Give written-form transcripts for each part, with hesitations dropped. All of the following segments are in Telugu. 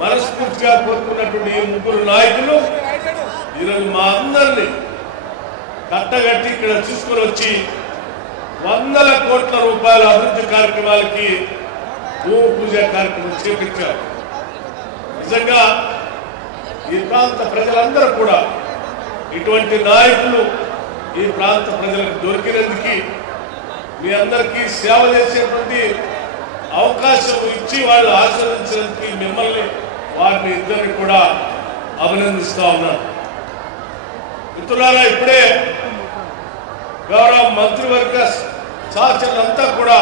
మనస్ఫూర్తిగా కోరుకున్నటువంటి ఈ ముగ్గురు నాయకులు ఈరోజు మా అందరినీ కట్టగట్టి ఇక్కడ తీసుకొని వచ్చి వందల కోట్ల రూపాయల అభివృద్ధి కార్యక్రమాలకి భూమి పూజ కార్యక్రమం చేపించారు. నిజంగా ఈ ప్రాంత ప్రజలందరూ కూడా ఇటువంటి నాయకులు ఈ ప్రాంత ప్రజలకు దొరికినందుకు మీ అందరికీ సేవ చేసేటువంటి అవకాశం ఇచ్చి వాళ్ళు ఆశీర్వదించినందుకు మిమ్మల్ని వారిని ఇద్దరిని కూడా అభినందిస్తా ఉన్నాను. మిత్రులారా, ఇప్పుడే గౌరవ మంత్రివర్గ సహచరులంతా కూడా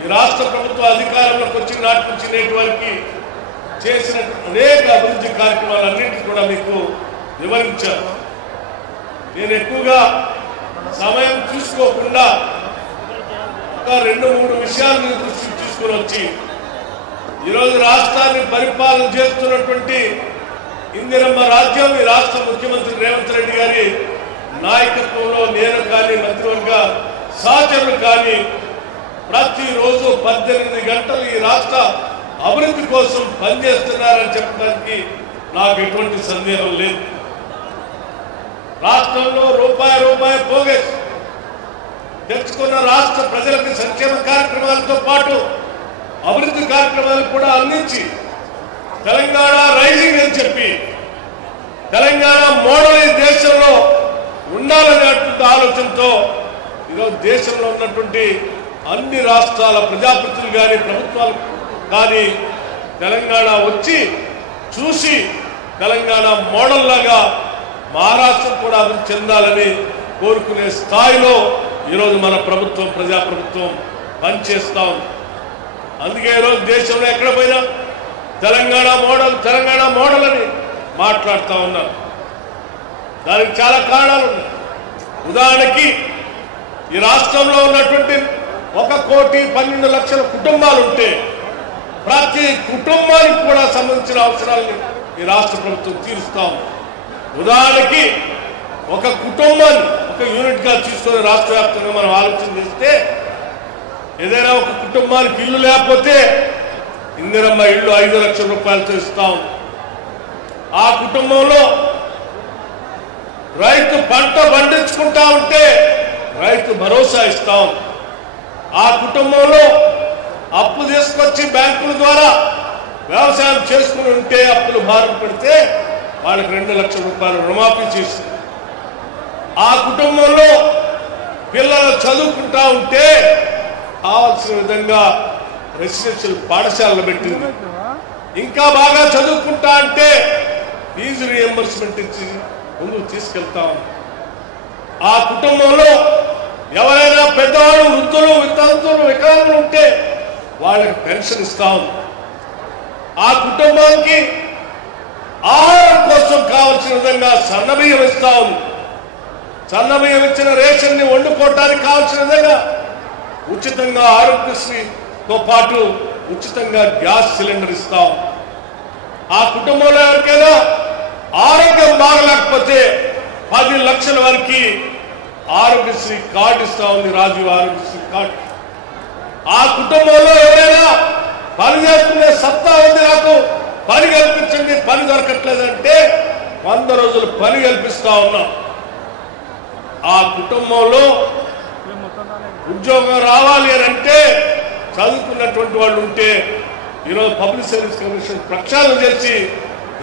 ఈ రాష్ట్ర ప్రభుత్వ అధికారంలోకి వచ్చిన నాటి నుంచి నేటి వరకు చేసిన అనేక అభివృద్ధి కార్యక్రమాలన్నింటినీ కూడా మీకు వివరించారు. నేను ఎక్కువగా సమయం తీసుకోకుండా ఒక 2-3 విషయాలను దృష్టికి తీసుకుని వచ్చి ఈరోజు రాష్ట్రాన్ని పరిపాలన చేస్తున్నటువంటి ఇందిరమ్మ రాజ్యం ఈ రాష్ట్ర ముఖ్యమంత్రి రేవంత్ రెడ్డి గారి నాయకత్వంలో నేను కానీ మంత్రివర్గ సహచరులు కానీ ప్రతిరోజు 18 గంటలు ఈ రాష్ట్ర అభివృద్ధి కోసం పనిచేస్తున్నారని చెప్పడానికి నాకు ఎటువంటి సందేహం లేదు. రాష్ట్రంలో రూపాయి పోగేసి తెచ్చుకున్న రాష్ట్ర ప్రజలకు సంక్షేమ కార్యక్రమాలతో పాటు అభివృద్ధి కార్యక్రమాలు కూడా అందించి తెలంగాణ రైజింగ్ అని చెప్పి తెలంగాణ మోడల్ ఈ దేశంలో ఉండాలనేటువంటి ఆలోచనతో ఈరోజు దేశంలో ఉన్నటువంటి అన్ని రాష్ట్రాల ప్రజాప్రతినిధులు కానీ ప్రభుత్వాలు కానీ తెలంగాణ వచ్చి చూసి తెలంగాణ మోడల్ లాగా మహారాష్ట్ర కూడా అభివృద్ధి చెందాలని కోరుకునే స్థాయిలో ఈరోజు మన ప్రభుత్వం ప్రజాప్రభుత్వం పనిచేస్తాం. అందుకే ఈరోజు దేశంలో ఎక్కడ పోయినా తెలంగాణ మోడల్ అని మాట్లాడుతూ ఉన్నారు. దానికి చాలా కారణాలు ఉన్నాయి. ఉదాహరణకి ఈ రాష్ట్రంలో ఉన్నటువంటి 1,12,00,000 కుటుంబాలు ఉంటే ప్రతి కుటుంబానికి కూడా సంబంధించిన అవసరాలని ఈ రాష్ట్ర ప్రభుత్వం తీరుస్తాం. ఉదాహరణకి ఒక కుటుంబాన్ని ఒక యూనిట్ గా తీసుకుని రాష్ట్ర వ్యాప్తంగా మనం ఆలోచన చేస్తే ఏదైనా ఒక కుటుంబానికి ఇల్లు లేకపోతే ఇందిరమ్మ ఇల్లు 5 లక్షల రూపాయలతో ఇస్తాం. ఆ కుటుంబంలో రైతు పంట పండించుకుంటా ఉంటే రైతు భరోసా ఇస్తాం. ఆ కుటుంబంలో అప్పు తీసుకొచ్చి బ్యాంకుల ద్వారా వ్యవసాయం చేసుకుని ఉంటే అప్పులు భారం పెడితే వాళ్ళకి 2 లక్షల రూపాయలు రుణమాఫీ చేస్తుంది. ఆ కుటుంబంలో పిల్లలు చదువుకుంటా ఉంటే కావాల్సిన విధంగా రెసిడెన్షియల్ పాఠశాలలు పెట్టింది. ఇంకా బాగా చదువుకుంటా అంటే ఫీజు రియంబర్స్మెంట్ ఇచ్చి ముందుకు తీసుకెళ్తాం. ఆ కుటుంబంలో ఎవరైనా పెద్దవాళ్ళు వృద్ధులు వితంతువులు వికలాంగులు ఉంటే వాళ్ళకి పెన్షన్ ఇస్తాం. ఆ కుటుంబానికి ఆహారం కోసం కావలసిన విధంగా సన్నబియ్యం ఇస్తాం. సన్నబియ్యం ఇచ్చిన రేషన్ ని వండుకోవటానికి కావలసిన విధంగా ఉచితంగా ఆరోగ్యశ్రీతో పాటు ఉచితంగా గ్యాస్ సిలిండర్ ఇస్తాం. ఆ కుటుంబంలో ఎవరికైనా ఆరోగ్యం బాగలేకపోతే 10 లక్షల వరకు ఆరోగ్యశ్రీ కార్డు ఇస్తా ఉంది, రాజీవ్ ఆరోగ్యశ్రీ కార్డు. ఆ కుటుంబంలో ఎవరైనా పని చేసుకునే సత్తా ఉంది, నాకు పని కల్పించండి, పని దొరకట్లేదంటే 100 రోజులు పని కల్పిస్తా ఉన్నాం. ఆ కుటుంబంలో ఉద్యోగం రావాలి అని అంటే చదువుకున్నటువంటి వాళ్ళు ఉంటే ఈరోజు పబ్లిక్ సర్వీస్ కమిషన్ ప్రక్షాళన చేసి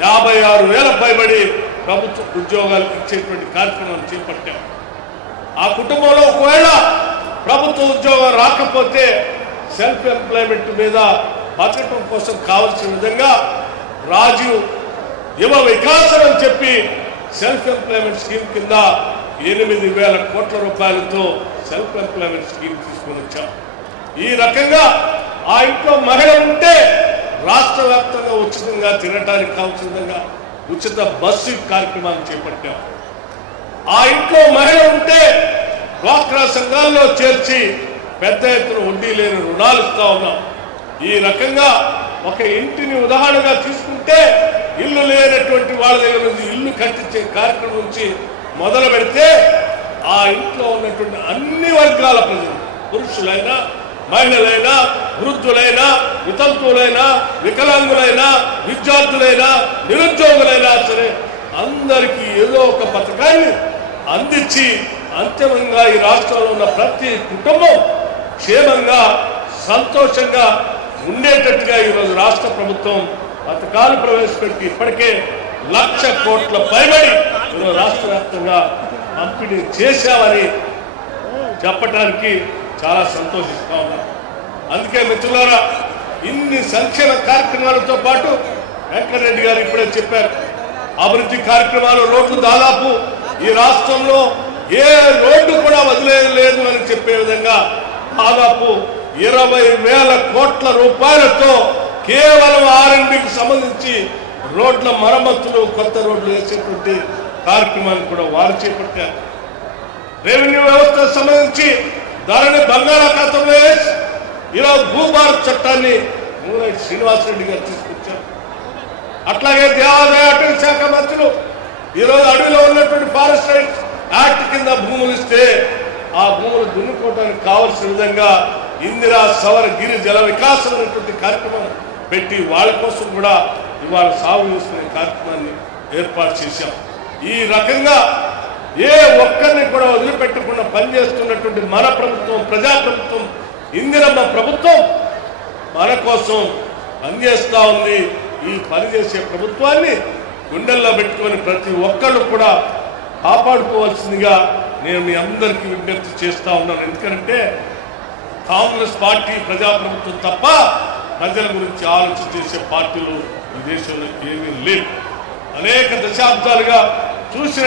56,000 పైబడి ప్రభుత్వ ఉద్యోగాలు ఇచ్చేటువంటి కార్యక్రమం చేపట్టాం. ఆ కుటుంబంలో ఒకవేళ ప్రభుత్వ ఉద్యోగం రాకపోతే సెల్ఫ్ ఎంప్లాయ్మెంట్ మీద బతకటం కోసం కావాల్సిన విధంగా రాజీవ్ యువ వికాసం అని చెప్పి సెల్ఫ్ ఎంప్లాయ్మెంట్ స్కీమ్ కింద 8,000 కోట్ల రూపాయలతో సెల్ఫ్ ఎంప్లాయ్మెంట్ స్కీమ్ తీసుకొని వచ్చాం. ఈ రకంగా ఆ ఇంట్లో మహిళ ఉంటే రాష్ట్ర వ్యాప్తంగా ఉచితంగా తినడానికి కావాల్సిన విధంగా ఉచిత బస్సు కార్యక్రమాన్ని చేపట్టాం. ఆ ఇంట్లో మహిళ ఉంటే డ్వాక్రా సంఘాల్లో చేర్చి పెద్ద ఎత్తున వడ్డీ లేని రుణాలు ఇస్తా ఉన్నాం. ఈ రకంగా ఒక ఇంటిని ఉదాహరణగా తీసుకుంటే ఇల్లు లేనటువంటి వాళ్ళ దగ్గర నుంచి ఇల్లు కట్టించే కార్యక్రమం నుంచి మొదలు పెడితే ఆ ఇంట్లో ఉన్నటువంటి అన్ని వర్గాల ప్రజలు, పురుషులైనా మహిళలైనా వృద్ధులైనా, వితంతువులైనా, వికలాంగులైనా, విద్యార్థులైనా, నిరుద్యోగులైనా సరే అందరికీ ఏదో ఒక పథకాన్ని అందించి అంతిమంగా ఈ రాష్ట్రంలో ఉన్న ప్రతి కుటుంబం క్షేమంగా సంతోషంగా ఉండేటట్టుగా ఈరోజు రాష్ట్ర ప్రభుత్వం పథకాలు ప్రవేశపెట్టి ఇప్పటికే 1,00,000 కోట్ల పైబడి ఈరోజు రాష్ట్ర వ్యాప్తంగా పంపిణీ చేశామని చెప్పడానికి చాలా సంతోషిస్తా ఉన్నాం. అందుకే మిత్రులారా, ఇన్ని సంక్షేమ కార్యక్రమాలతో పాటు వెంకటరెడ్డి గారు ఇప్పుడే చెప్పారు, అభివృద్ధి కార్యక్రమాలు రోడ్లు దాదాపు ఈ రాష్ట్రంలో ఏ రోడ్డు కూడా వదిలేదు అని చెప్పే విధంగా దాదాపు 20,000 కోట్ల రూపాయలతో కేవలం R&Dకి సంబంధించి రోడ్ల మరమ్మతులు, కొత్త రోడ్లు వేసేటువంటి కార్యక్రమాన్ని కూడా వారు చేపట్టారు. రెవెన్యూ వ్యవస్థకు సంబంధించి దానిని బంగాళాఖాతంలో వేసి ఈరోజు భూభారత్ చట్టాన్ని మూలటి శ్రీనివాసరెడ్డి గారు తీసుకొచ్చారు. అట్లాగే దేవాదాయ అటవీ శాఖ మంత్రులు ఈరోజు అడవిలో ఉన్నటువంటి ఫారెస్ట్ రైట్స్ యాక్ట్ కింద భూములు ఇస్తే ఆ భూములు దున్నుకోవడానికి కావాల్సిన విధంగా ఇందిరా సవర గిరి జల వికాసం అనేటువంటి కార్యక్రమం పెట్టి వాళ్ళ కోసం కూడా ఇవాళ సాగు చేసుకునే కార్యక్రమాన్ని ఏర్పాటు చేశాం. ఈ రకంగా ఏ ఒక్కరిని కూడా వదిలిపెట్టకుండా పనిచేస్తున్నటువంటి మన ప్రభుత్వం, ప్రజాప్రభుత్వం, ఇందిరమ్మ ప్రభుత్వం మన కోసం పనిచేస్తూ ఉంది. ఈ పనిచేసే ప్రభుత్వాన్ని గుండెల్లో పెట్టుకొని ప్రతి ఒక్కళ్ళు కూడా కాపాడుకోవాల్సిందిగా నేను మీ అందరికీ విజ్ఞప్తి చేస్తూ ఉన్నాను. ఎందుకంటే కాంగ్రెస్ పార్టీ ప్రజాప్రభుత్వం తప్ప ప్రజల గురించి ఆలోచన చేసే పార్టీలు ఈ దేశంలో ఏమీ లేవు. అనేక దశాబ్దాలుగా చూసిన